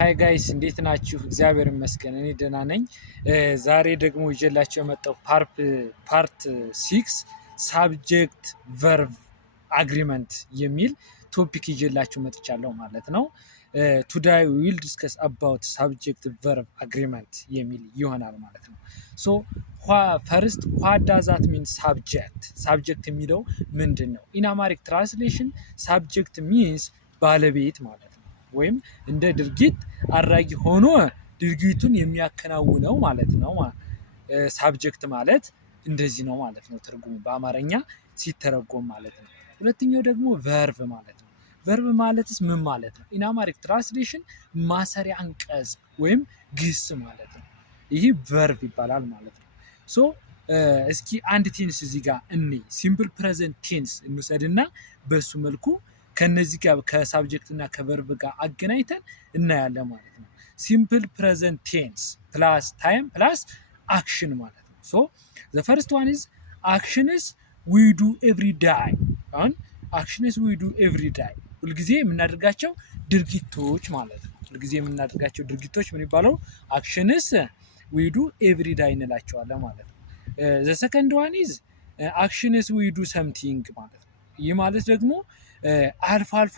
ሃይ ጋይስ እንዴት ናችሁ? እግዚአብሔር ይመስገን እኔ ደህና ነኝ። ዛሬ ደግሞ ይዤላችሁ የመጣው ፓርት 6 ሳብጀክት ቨርብ አግሪመንት የሚል ቶፒክ ይዤላችሁ መጥቻለሁ ማለት ነው። ቱዳይ ዊል ዲስከስ አባውት ሳብጀክት ቨርብ አግሪመንት የሚል ይሆናል ማለት ነው። ሶ ፈርስት ዋት ዳዝ ዛት ሚን ሳብጀክት? ሳብጀክት የሚለው ምንድን ነው? ኢን አማሪክ ትራንስሌሽን ሳብጀክት ሚንስ ባለቤት ማለት ነው። ወይም እንደ ድርጊት አድራጊ ሆኖ ድርጊቱን የሚያከናውነው ማለት ነው። ሳብጀክት ማለት እንደዚህ ነው ማለት ነው ትርጉሙ በአማርኛ ሲተረጎም ማለት ነው። ሁለተኛው ደግሞ ቨርብ ማለት ነው። ቨርብ ማለትስ ምን ማለት ነው? ኢን አማሪክ ትራንስሌሽን ማሰሪያ አንቀጽ ወይም ግስ ማለት ነው። ይህ ቨርብ ይባላል ማለት ነው። ሶ እስኪ አንድ ቴንስ እዚህ ጋር እንይ። ሲምፕል ፕሬዘንት ቴንስ እንውሰድና በሱ መልኩ ከነዚህ ጋር ከሳብጀክት እና ከቨርብ ጋር አገናኝተን እናያለን ማለት ነው። ሲምፕል ፕሬዘንት ቴንስ ፕላስ ታይም ፕላስ አክሽን ማለት ነው። ሶ ዘ ፈርስት ዋን ኢዝ አክሽንስ ዊ ዱ ኤቭሪ ዳይ። አሁን አክሽንስ ዊ ዱ ኤቭሪ ዳይ ሁልጊዜ የምናደርጋቸው ድርጊቶች ማለት ነው። ሁልጊዜ የምናደርጋቸው ድርጊቶች ምን ይባላሉ? አክሽንስ ዊ ዱ ኤቭሪ ዳይ እንላቸዋለን ማለት ነው። ዘ ሰከንድ ዋን ኢዝ አክሽንስ ዊ ዱ ሰምቲንግ ማለት ነው። ይህ ማለት ደግሞ አልፎ አልፎ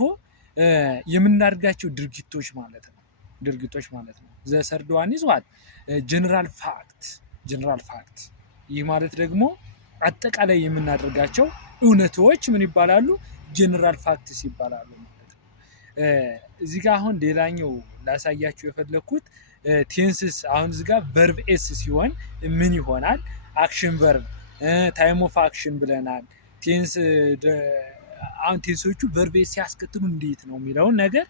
የምናደርጋቸው ድርጊቶች ማለት ነው። ዘ ሰርድ ዋን ኢዝ ዋት ጀነራል ፋክት። ይህ ማለት ደግሞ አጠቃላይ የምናደርጋቸው እውነቶች ምን ይባላሉ? ጀነራል ፋክትስ ይባላሉ ማለት ነው። እዚህ ጋር አሁን ሌላኛው ላሳያችሁ የፈለኩት ቴንስስ አሁን እዚህ ጋር ቨርብ ኤስ ሲሆን ምን ይሆናል? አክሽን ቨርብ ታይም ኦፍ አክሽን ብለናል። ቴንስ አሁን ቴንሶቹ ቨርብ ኤስ ሲያስከትሉ እንዴት ነው የሚለውን ነገር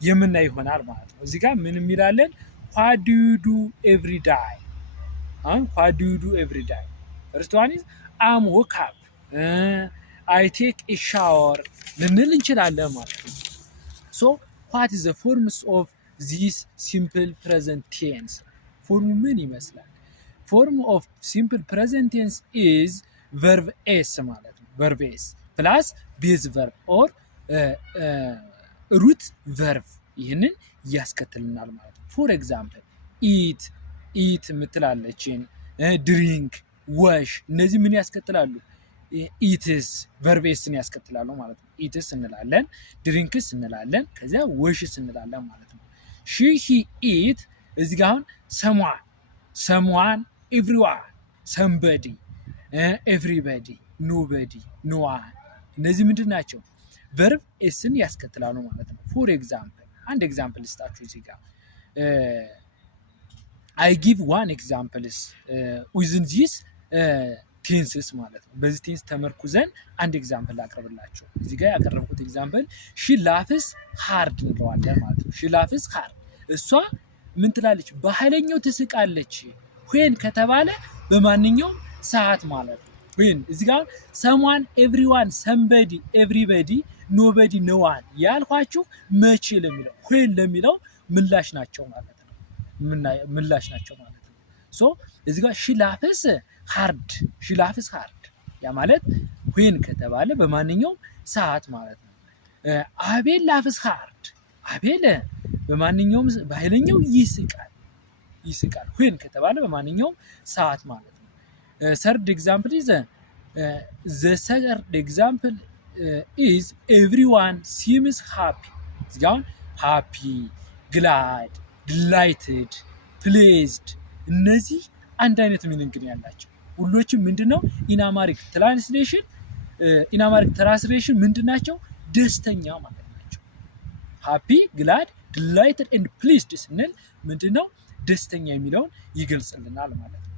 የምናይ ይሆናል ማለት ነው። እዚህ ጋር ምን የሚላለን? what do you do every day? አሁን what do you do every day? first one is I'm woke up, I take a shower ልንል እንችላለን ማለት ነው። so what is the forms of this simple present tense? ፎርሙ ምን ይመስላል? form of simple present tense is verb s ማለት ነው። verb s ፕላስ ቤዝ ቨርብ ኦር ሩት ቨርብ ይህንን ያስከትልናል ማለት ነው። ፎር ኤግዛምፕል ኢት የምትላለችን ድሪንክ፣ ወሽ እነዚህ ምን ያስከትላሉ? ኢትስ ቨርብ ኤስን ያስከትላሉ ማለት ነው። ኢትስ እንላለን፣ ድሪንክስ እንላለን፣ ከዚያ ወሽስ እንላለን ማለት ነው። ሺ ሂ ኢት እዚህ ጋር አሁን ሰምዋን ኤቭሪዋን፣ ሰምበዲ፣ ኤቭሪበዲ፣ ኖበዲ፣ ኖዋን እነዚህ ምንድን ናቸው? ቨርብ ኤስን ያስከትላሉ ማለት ነው። ፎር ኤግዛምፕል አንድ ኤግዛምፕል ልስጣችሁ እዚህ ጋር አይ ጊቭ ዋን ኤግዛምፕልስ ዊዝን ዚስ ቴንስስ ማለት ነው። በዚህ ቴንስ ተመርኩዘን አንድ ኤግዛምፕል ላቅርብላችሁ። እዚህ ጋር ያቀረብኩት ኤግዛምፕል ሺ ላፍስ ሃርድ እንለዋለን ማለት ነው። ሺ ላፍስ ሃርድ እሷ ምን ትላለች? በኃይለኛው ትስቃለች። ዌን ከተባለ በማንኛውም ሰዓት ማለት ነው። ዌን እዚህ ጋር ሰምዋን፣ ኤቭሪዋን፣ ሰምበዲ፣ ኤቭሪበዲ፣ ኖበዲ፣ ኖዋን ያልኳችሁ መቼ ለሚለው ዌን ለሚለው ምላሽ ናቸው ማለት ነው። ሶ እዚህ ጋር ሺ ላፍስ ሃርድ ያ ማለት ዌን ከተባለ በማንኛውም ሰዓት ማለት ነው። አቤል ላፍስ ሃርድ አቤል በማንኛውም በኃይለኛው ይስቃል። ዌን ከተባለ በማንኛውም ሰዓት ማለት ነው። ሰርድ ኤግዛምፕል ኢዝ ዘ ሰርድ ኤግዛምፕል ኢዝ ኤቭሪዋን ሲምስ ሃፒ። እዚህ ጋር ሃፒ፣ ግላድ፣ ዲላይትድ፣ ፕሌዝድ እነዚህ አንድ አይነት ሚኒንግ ያላቸው ሁሎችም ምንድነው? ኢንአማሪክ ትራንስሌሽን ምንድናቸው? ደስተኛ ማለት ናቸው። ሃፒ፣ ግላድ፣ ዲላይትድ ኤንድ ፕሊዝድ ስንል ምንድነው? ደስተኛ የሚለውን ይገልጽልናል ማለት ነው።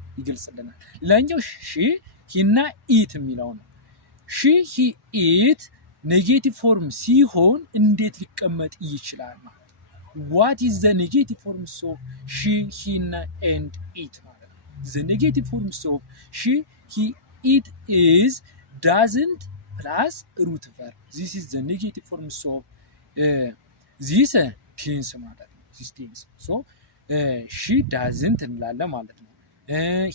ሌላኛው ሺ ሂና ኢት የሚለው ነው። ሺ ሂ ኢት ኔጌቲቭ ፎርም ሲሆን እንዴት ሊቀመጥ ይችላል ማለት ነው። ዋት ኢዝ ዘ ኔጌቲቭ ፎርምስ ኦፍ ሺ ሂና ኤንድ ኢት ማለት ነው። ዘ ኔጌቲቭ ፎርምስ ኦፍ ሺ ሂ ኢት ኢዝ ዳዝንት ፕላስ ሩት ቨርብ። ዚስ ኢዝ ዘ ኔጌቲቭ ፎርምስ ኦፍ ዚስ ቴንስ ማለት ነው። ዚስ ቴንስ ሶ ሺ ዳዝንት እንላለን ማለት ነው።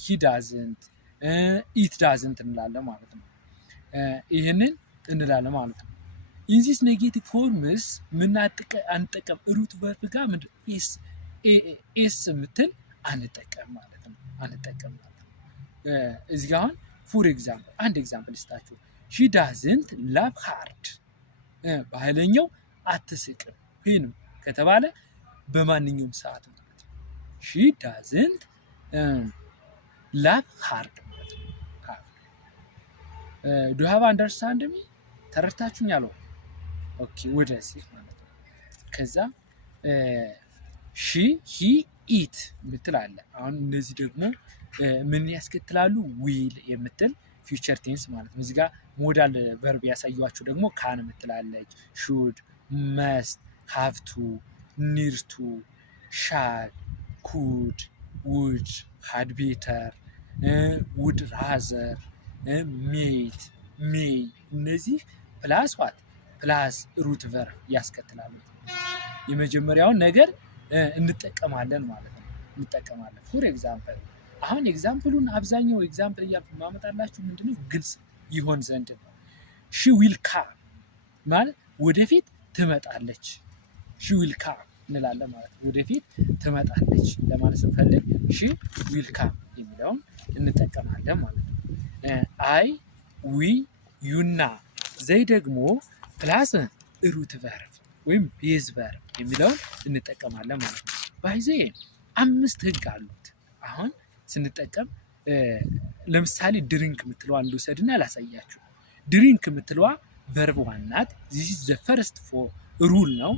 ሂ ዳዝንት፣ ኢት ዳዝንት እንላለን ማለት ነው። ይህንን እንላለን ማለት ነው። ኢን ዚስ ኔጌቲቭ ፎርምስ አንጠቀም ሩት ቨርብ ጋር ምንድን ኤስ የምትል አንጠቀም ማለት ነው። እዚህ ጋር አሁን ፎር ኤግዛምፕል አንድ ኤግዛምፕል ስጣችሁ። ሺ ዳዝንት ላቭ ሃርድ በኃይለኛው አትስቅም ፔን ከተባለ በማንኛውም ሰዓት ማለት ነው። ሺ ዳዝንት ላቭ ሃርድ ማለት ነው። ዱ ሃቭ አንደርስታንድ ሚ ተረድታችሁኛል? ኦኬ ወደዚህ ማለት ነው። ከዛ ሺ ሂ ኢት የምትል አለ። አሁን እነዚህ ደግሞ ምን ያስከትላሉ? ዊል የምትል ፊውቸር ቴንስ ማለት ነው። እዚህ ጋር ሞዳል ቨርብ ያሳያችሁ ደግሞ ካን የምትላለች፣ ሹድ፣ መስት፣ ሃቭቱ፣ ኒርቱ፣ ሻል፣ ኩድ፣ ውድ፣ ሃድ ቤተር፣ ውድ ራዘር፣ ሜት፣ ሜይ እነዚህ ፕላስ ዋት ፕላስ ሩት ቨርብ ያስከትላሉ። የመጀመሪያውን ነገር እንጠቀማለን ማለት ነው። እንጠቀማለን ፎር ኤግዛምፕል። አሁን ኤግዛምፕሉን አብዛኛው ኤግዛምፕል እያልኩ ማመጣላችሁ ምንድነው ግልጽ ይሆን ዘንድ ነው። ሺ ዊል ካም ማለት ወደፊት ትመጣለች። ሺ ዊል ካም እንላለን ማለት ነው። ወደፊት ትመጣለች ለማለት ስንፈልግ ሺ ዊል ካም የሚለውን እንጠቀማለን ማለት ነው። አይ ዊ ዩና ዘይ ደግሞ ፕላስ ሩት ቨርብ ወይም ቤዝ ቨርብ የሚለውን እንጠቀማለን ማለት ነው። ባይዜ 5 ህግ አሉት። አሁን ስንጠቀም ለምሳሌ ድሪንክ የምትለዋ ልውሰድና ላሳያችሁ። ድሪንክ የምትለዋ ቨርብ ዋን ናት። ዚስ ኢዝ ዘ ፈርስት ሩል ነው።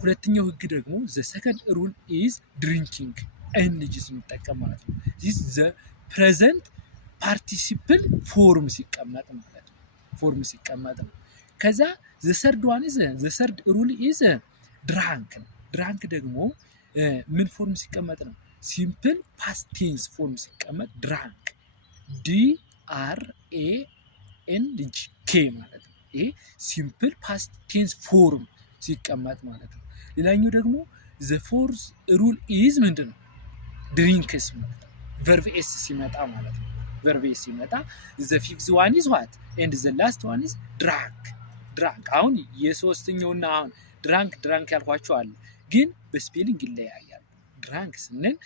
ሁለተኛው ህግ ደግሞ ዘ ሰከንድ ሩል ኢዝ ድሪንኪንግ ኤንጂ ስንጠቀም ማለት ነው። ዚስ ዘ ፕሬዘንት ፓርቲሲፕል ፎርም ሲቀመጥ ማለት ነው። ፎርም ሲቀመጥ ነው። ከዛ ዘ ሰርድ ዋን ኢዝ ዘ ሰርድ ሩል ኢዝ ድራንክ ነው። ድራንክ ደግሞ ምን ፎርም ሲቀመጥ ነው? ሲምፕል ፓስት ቴንስ ፎርም ሲቀመጥ ድራንክ DRANK ማለት ነው። ይሄ ሲምፕል ፓስት ቴንስ ፎርም ሲቀመጥ ማለት ነው። ሌላኛው ደግሞ ዘ ፎርዝ ሩል ኢዝ ምንድን ነው? ድሪንክስ ማለት ነው። ቨርብ ኤስ ሲመጣ ማለት ነው። ቨርብ ኤስ ሲመጣ ዘ ፊፍዝ ዋን ኢዝ ዋት ኤንድ ዘ ላስት ዋን ኢዝ ድራንክ። አሁን የሶስተኛውና አሁን ድራንክ ያልኳቸው አለ፣ ግን በስፔሊንግ ይለያያሉ። ድራንክ ስንል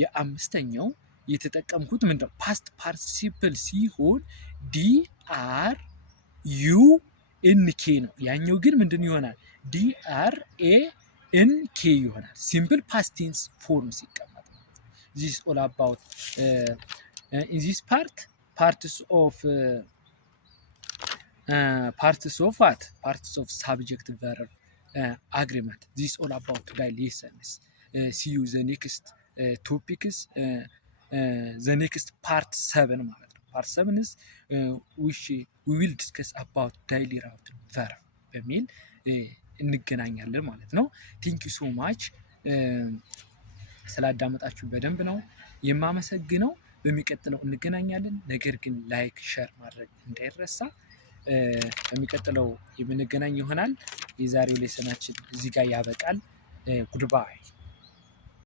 የአምስተኛው የተጠቀምኩት ምንድነው? ፓስት ፓርቲሲፕል ሲሆን DRUNK ነው። ያኛው ግን ምንድን ይሆናል? DRANK ይሆናል። ሲምፕል ፓስት ቴንስ ፎርም ሲቀመጥ ነው። ዚስ ኦል አባውት ኢን ዚስ parts of subject verb agreement. This all about the lessons. See you the next topics. The next part 7 ማለት ነው። part 7 is we will discuss about daily route verb በሚል እንገናኛለን ማለት ነው። ቴንክ ዩ ሶ ማች ስላዳመጣችሁ በደንብ ነው የማመሰግነው። በሚቀጥለው እንገናኛለን። ነገር ግን ላይክ ሼር ማድረግ እንዳይረሳ። በሚቀጥለው የምንገናኝ ይሆናል። የዛሬው ሌሰናችን እዚህ ጋር ያበቃል። ጉድባይ